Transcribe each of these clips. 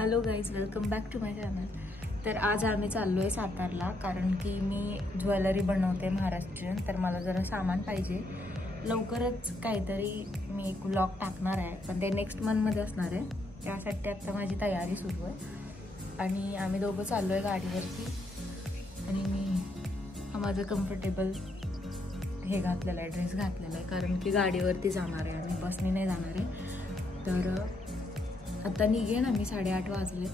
Hello guys, welcome back to my channel. तर आज आम्ही चाललो आहे सातारला, कारण की मी ज्वेलरी बनवते महाराष्ट्रीयन. तर मला जरा सामान पाहिजे. लवकरच काहीतरी मी एक व्लॉग टाकणार आहे, पण ते नेक्स्ट मंथमध्ये असणार आहे. त्यासाठी आता माझी तयारी सुरू आहे आणि आम्ही दोघं चाललो आहे गाडीवरती. आणि मी हा माझं कम्फर्टेबल हे घातलेलं आहे, ड्रेस घातलेला आहे, कारण की गाडीवरती जाणार आहे आम्ही, बसने नाही जाणार आहे. तर आता निघेन आम्ही, 8:30 वाजले.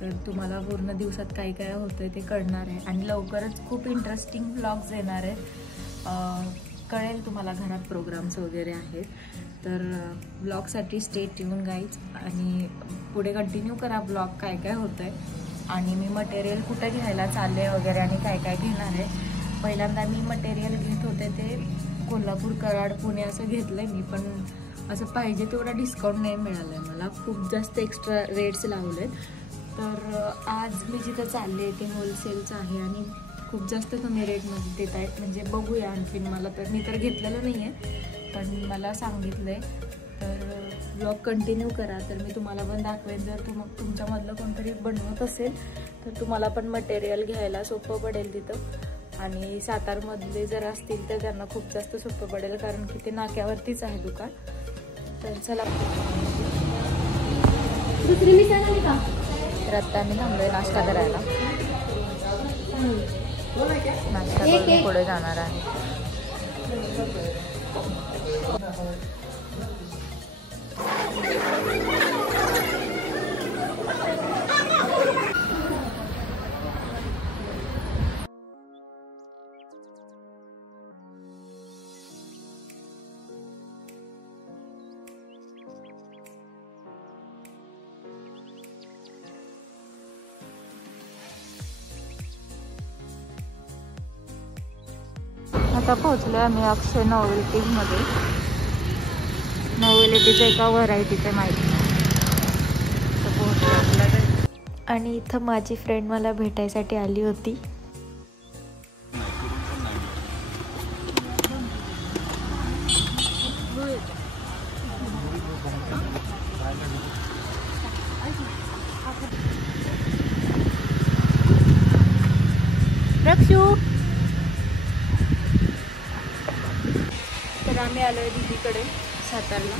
तर तुम्हाला पूर्ण दिवसात काय काय होतं ते कळणार आहे आणि लवकरच खूप इंटरेस्टिंग व्लॉग्स येणार आहेत. कळेल तुम्हाला घरात प्रोग्राम्स वगैरे आहेत. तर व्लॉगसाठी स्टे ट्यून गाईज, आणि पुढे कंटिन्यू करा व्लॉग काय काय होतं आहे. आणि मी मटेरियल कुठं घ्यायला चालले वगैरे आणि काय काय घेणार आहे. पहिल्यांदा मी मटेरियल घेत होते ते कोल्हापूर, कराड, पुणे असं घेतलं आहे मी, पण असं पाहिजे तेवढा डिस्काउंट नाही मिळालं आहे मला. खूप जास्त एक्स्ट्रा रेट्स लावलेत. तर आज मी जिथं चालले ते होलसेलचं आहे आणि खूप जास्त कमी रेटमध्ये देत आहेत. म्हणजे बघूया आणखीन, मला तर मी तर घेतलेलं नाही आहे, पण मला सांगितलं आहे. तर ब्लॉग कंटिन्यू करा, तर मी तुम्हाला पण दाखवेन. जर तुमच्यामधलं कोणतरी बनवत असेल तर तुम्हाला पण मटेरियल घ्यायला सोपं पडेल तिथं. आणि सातारमधले जर असतील तर त्यांना खूप जास्त सोपं पडेल, कारण की ते नाक्यावरतीच आहे दुकान. तर चला, तर आता आम्ही थांबलोय नाश्ता करायला. नाश्ता करून पुढे जाणार आहे. आता पोहोचलो आम्ही अक्षय नॉवेल्टीजमध्ये. नॉवेल्टीचं एका व्हरायटीचं माहिती पोहोचलो. आणि इथं माझी फ्रेंड मला भेटायसाठी आली होती. रक्षू, तर आम्ही आलो आहे दीदीकडे सातारला.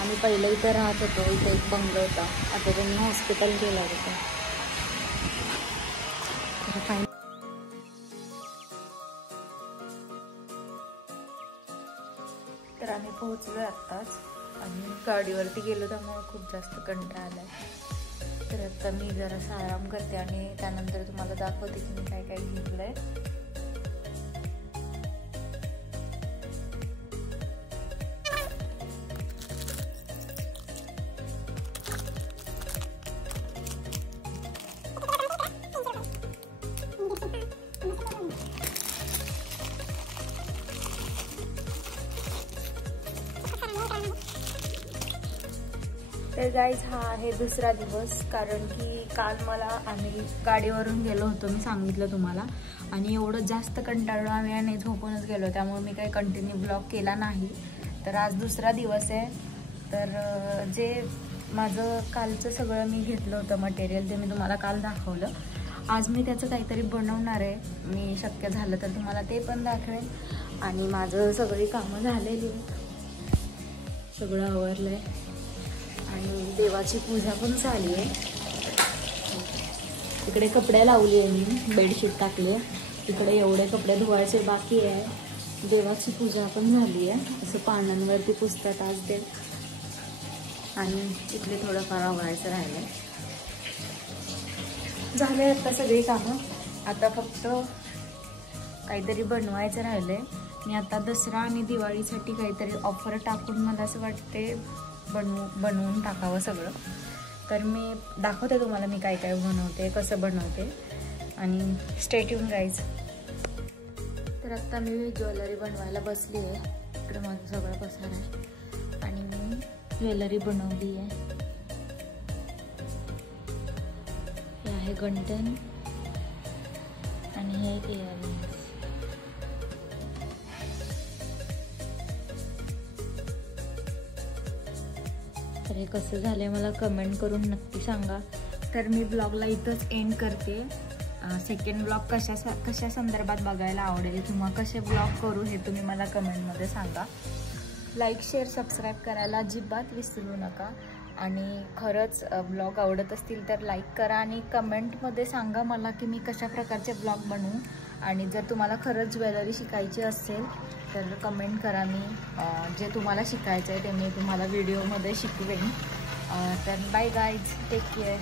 आम्ही पहिलं इथं राहत होतो, इथे एक बंगला होता. आता त्यांनी हॉस्पिटल केलं होतं. तर आम्ही पोहोचलो आत्ताच आणि गाडीवरती गेलो, त्यामुळे खूप जास्त कंटाळा आला आहे. तर आता मी जरासा आराम करते आणि त्यानंतर तुम्हाला दाखवते की मी काय काय घेतलं आहे. तर गाईज, हा आहे दुसरा दिवस, कारण की काल आम्ही गाडीवरून गेलो होतो, मी सांगितलं तुम्हाला. आणि एवढं जास्त कंटाळलो आम्ही आणि झोपूनच गेलो, त्यामुळे मी काही कंटिन्यू ब्लॉग केला नाही. तर आज दुसरा दिवस आहे. तर जे माझं कालचं सगळं मी घेतलं होतं मटेरियल, ते मी तुम्हाला काल दाखवलं. आज मी त्याचं काहीतरी बनवणार आहे. मी शक्य झालं तर तुम्हाला ते पण दाखवेन. आणि माझं सगळी कामं झालेली, सगळं आवरलं आहे आणि देवाची पूजा पण झाली आहे. इकडे कपडे लावली आहे, मी बेडशीट टाकली आहे. इकडे एवढे कपडे धुवायचे बाकी आहे. देवाची पूजा पण झाली आहे, असं पानांवरती पुसतात आज ते. आणि इथले थोडंफार आवरायचं राहिलं आहे. झालं आहे आता सगळी कामं. आता फक्त काहीतरी बनवायचं राहिलं आहे. मी आता दसरा आणि दिवाळीसाठी काहीतरी ऑफर टाकून मला असं वाटते बनवून टाकावं सगळं. तर मी दाखवते तुम्हाला मी काय काय बनवते, कसं बनवते. आणि स्टे ट्यून गाईज. तर आत्ता मी ज्वेलरी बनवायला बसली आहे. इकडे माझं सगळं पसार आहे आणि मी ज्वेलरी बनवली आहे. हे आहे गंठण आणि हे इयरिंग्स. तर तर हे कसं झालं आहे मला कमेंट करून नक्की सांगा. तर मी ब्लॉगला इथंच एंड करते. सेकंड ब्लॉग कशा संदर्भात बघायला आवडेल किंवा कसे ब्लॉग करू हे तुम्ही मला कमेंटमध्ये सांगा. लाईक शेअर सबस्क्राईब करायला अजिबात विसरू नका. आणि खरंच ब्लॉग आवडत असतील तर लाईक करा आणि कमेंटमध्ये सांगा मला की मी कशा प्रकारचे ब्लॉग बनवू. आणि जर तुम्हाला खरंच ज्वेलरी शिकायची असेल तर कमेंट करा. मी जे तुम्हाला शिकायचं आहे ते मी तुम्हाला व्हिडिओमध्ये शिकवेन. तर बाय गाईज, टेक केअर.